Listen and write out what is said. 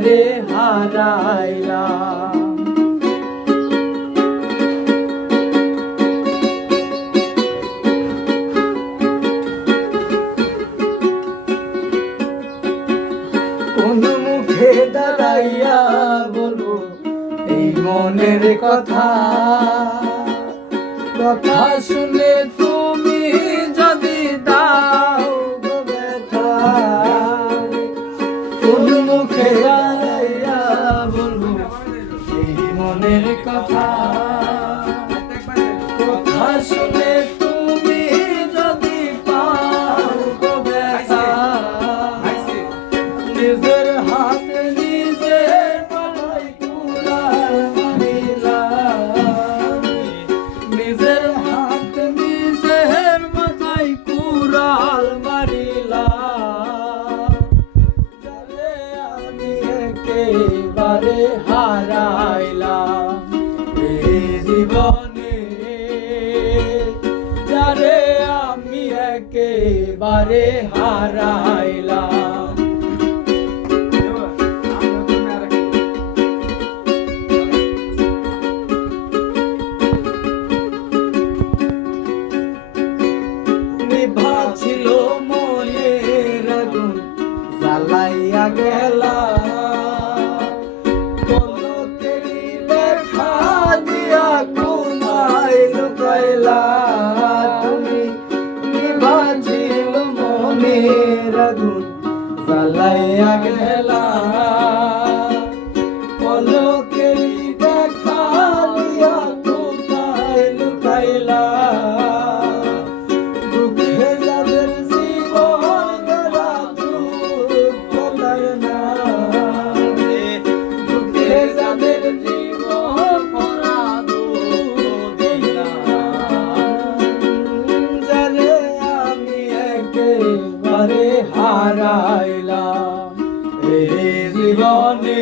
একেবারে হারাইলাম। কোন মুখে দাঁড়াইয়া বলবো এই মনের কথা, কথা শুনে তুমি যদি দাও গো ব্যথা। কোন মুখে দাঁড়াইয়া বলবো এই মনের কথা, কথা শুনে তুমি যদি পাও গো ব্যথা। নিজের হাতে নিজের মাথায় কুড়াল মারিলাম, নিজের হাতে নিজের মাথায় কুড়াল মারিলাম। যারে আমি একেবারে হারাইলাম এই জীবনে, যারে আমি একেবারে হারাইলাম। নিভা ছিল মনের আগুন জ্বালাইয়া গেলা, পলকেরই দেখা দিয়া কোথায় লুকাইলা তুমি। নিভা ছিল মনের আগুন জ্বালাইয়া গেলা, পলকেরই দেখা দিয়া কোথায় লুকাইলা। একেবারে হারাইলাম এই জীবনে।